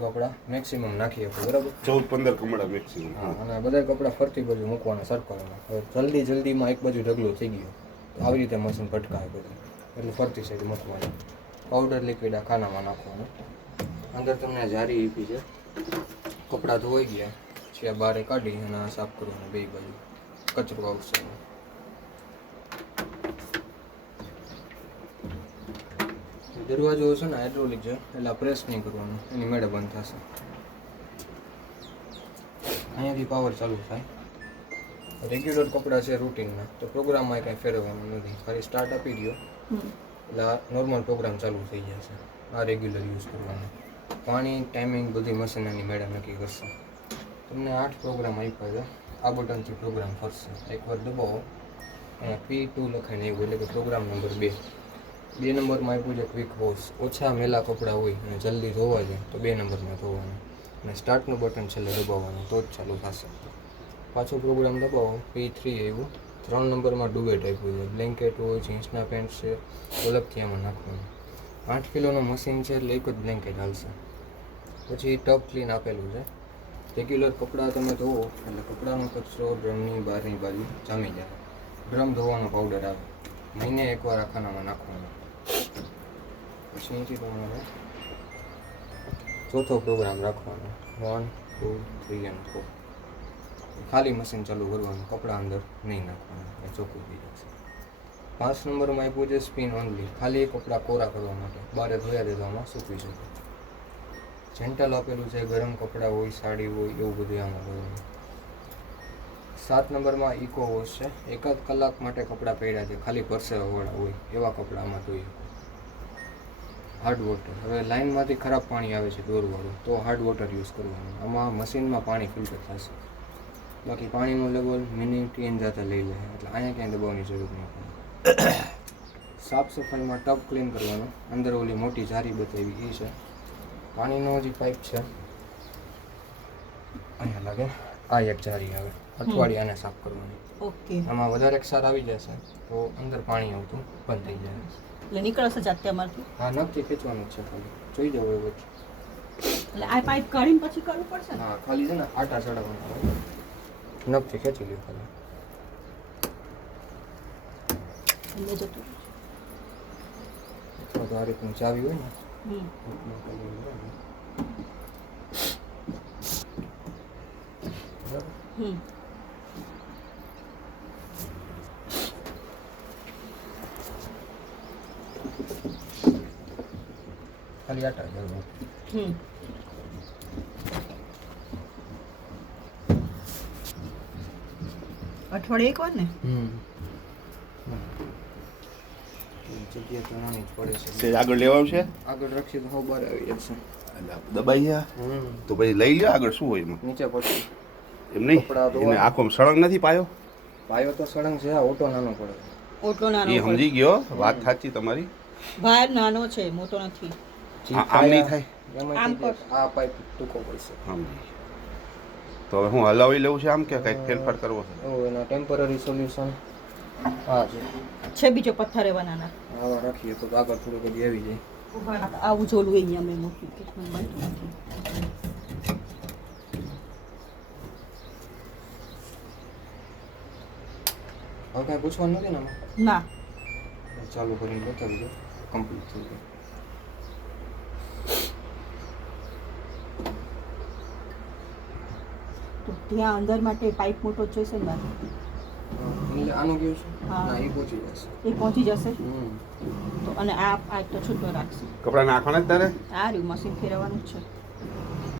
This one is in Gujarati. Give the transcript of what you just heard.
કપડા મેક્સિમમ નાખીએ બરાબર 14-15 કમળા મેક્સિમમ. અને બધા કપડા ફરતી બાજુ મૂકવાના સર્કલમાં. હવે જલ્દીમાં એક બાજુ ઢગલો થઈ ગયો તો આવી રીતે મશીન ભટકાય બધું, એટલે ફરતી સાઈડ મૂકવાનું. પાવડર લિક્વિડ આ ખાનામાં નાખવાનું. અંદર તમને જારી આપી છે. કપડાં ધોવાઈ ગયા પછી આ બહાર કાઢી અને આ સાફ કરવાનું બે બાજુ, કચરો આવશે. દરવાજો છે ને હાઇડ્રોલિક છે એટલે પ્રેસ નહીં કરવાનું, એની મેળે બંધ થશે. અહીંયાથી પાવર ચાલુ થાય. રેગ્યુલર કપડાં છે રૂટીનના, તો પ્રોગ્રામમાં કાંઈ ફેરવવાનું નથી. ખાલી સ્ટાર્ટ આપી દો એટલે આ નોર્મલ પ્રોગ્રામ ચાલુ થઈ જશે. આ રેગ્યુલર યુઝ કરવાનું. પાણી ટાઈમિંગ બધી મશીન એની મેળે નક્કી કરશે. તમને 8 પ્રોગ્રામ આપ્યા છે. આ બટનથી પ્રોગ્રામ ફરશે. એકવાર દબાવો અહીંયા P2 લખાઈને આવ્યું એટલે કે પ્રોગ્રામ નંબર 2. 2 નંબરમાં આપ્યું છે ક્વિક વોશ. ઓછા મેલા કપડાં હોય અને જલ્દી ધોવા જાય તો 2 નંબરમાં ધોવાનું. અને સ્ટાર્ટનું બટન છેલ્લે દબાવવાનું તો જ ચાલુ થશે. પાછો પ્રોગ્રામ દબાવો P3 આવ્યું. 3 નંબરમાં ડુવેટ આપ્યું છે. બ્લેન્કેટ હોય, જીન્સના પેન્ટ છે, અલગથી એમાં નાખવાનું. 8 કિલોનું મશીન છે એટલે એક જ બ્લેન્કેટ હાલશે. પછી ટબ ક્લીન આપેલું છે. રેગ્યુલર કપડાં તમે ધોવો એટલે કપડાનો કચરો ડ્રમની બહારની બાજુ જામી જાય. ડ્રમ ધોવાનો પાવડર આવે, મહિને એકવાર આ ખાનામાં નાખવાનો. પછી અહીંથી તમારે ચોથો પ્રોગ્રામ રાખવાનો 1, 2, 3 અને 4. ખાલી મશીન ચાલુ કરવાનું, કપડાં અંદર નહીં નાખવાનું, એ ચોખ્ખું થઈ જશે. 5 નંબરમાં આપ્યું છે સ્પિન ઓનલી. ખાલી એ કપડાં કોરા કરવા માટે, બહાર ધોયા દેવામાં સૂકવી શકે. જેન્ટલ આપેલું છે, ગરમ કપડાં હોય, સાડી હોય, એવું બધું આમાં કરવાનું. 7 નંબરમાં ઇકો વોશ છે. 1 કલાક માટે કપડાં પહેર્યા છે, ખાલી પરસેવાવાળા હોય એવા કપડામાં ધોઈ શકો. હાર્ડ વોટર, હવે લાઇનમાંથી ખરાબ પાણી આવે છે ડોરવાળું, તો હાર્ડ વોટર યુઝ કરવાનું. આમાં મશીનમાં પાણી ફિલ્ટર થશે. બાકી પાણીનું લેવલ મિનિટ જાતે લઈ લે, એટલે અહીંયા ક્યાંય દબાવવાની જરૂર નહીં પડે. સાફ સફાઈમાં ટબ ક્લીન કરવાનું. અંદર ઓલી મોટી જારી બતાવી એ છે. પાણીનો જે પાઇપ છે અહીંયા લાગે, આ એક જારી આવે, અઠવાડિયે આને સાફ કરવાની. ઓકે. આમાં વધારે ક્ષાર આવી જશે તો અંદર પાણી આવતું બંધ થઈ જાય. એટલે નીકળશે જાતે અમારથી. હા, નખથી ખેંચવાનું છે ખાલી, જોઈ જાવ એ વચ્ચે. એટલે આ પાઇપ કાઢીને પછી કરવું પડશે ને? હા, ખાલી છે ને આટા ચડાવવાના, નખથી ખેંચી લ્યો ખાલી. એટલે જતું અથવા તો આ રીતનું ચાવી હોય ને, ખાલી આટા ચડાવવાના. અઠવાડિયે એક વાર ને? જગ્યા તો નાની જ પડે છે. છે આગળ લેવાનું છે, આગળ રાખીએ તો બહાર આવી જશે. દબાઈ ગયા તો પછી લઈ લ્યો. આગળ શું હોય એમાં? નીચે પછી એમ નહીં, કપડાં ધોવા. એને આખો સળંગ નથી પાયો. પાયો તો સળંગ છે, આ ઓટો નાનો પડે. ઓટલો નાનો એ સમજી ગયો, વાત સાચી તમારી. ભાર નાનો છે, મોટો નથી. આમ નહીં થાય, એમાંથી આ પાઇપ ટૂંકો પડશે. સમજી. તો હવે હું હલાવી લઉં છે આમ કે કંઈક ફેરફાર કરવો છે? એના ટેમ્પરરી સોલ્યુશન હા છે બીજો પથ્થર એવા નાના. આવા રાખીએ તો આગળ થોડું બધી આવી જાય. આવું જોલું અહીંયા મેં મૂક્યું કે મને બનતું નથી. હવે કાંઈ પૂછવાનું નથી ને આમાં? ના. ચાલુ કરીને બતાવી દો, કમ્પ્લીટ થઈ ગયું. તો ત્યાં અંદર માટે પાઇપ મોટો જોઈશે ને મારે? એટલે આનું કેવું છે? હા. ના, એ પહોંચી જશે. એ પહોંચી જશે તો. અને આ પાઇપ તો છૂટો રાખશે. કપડાં નાખવાના જ તારે? આ રહ્યું મશીન ફેરવવાનું જ છે.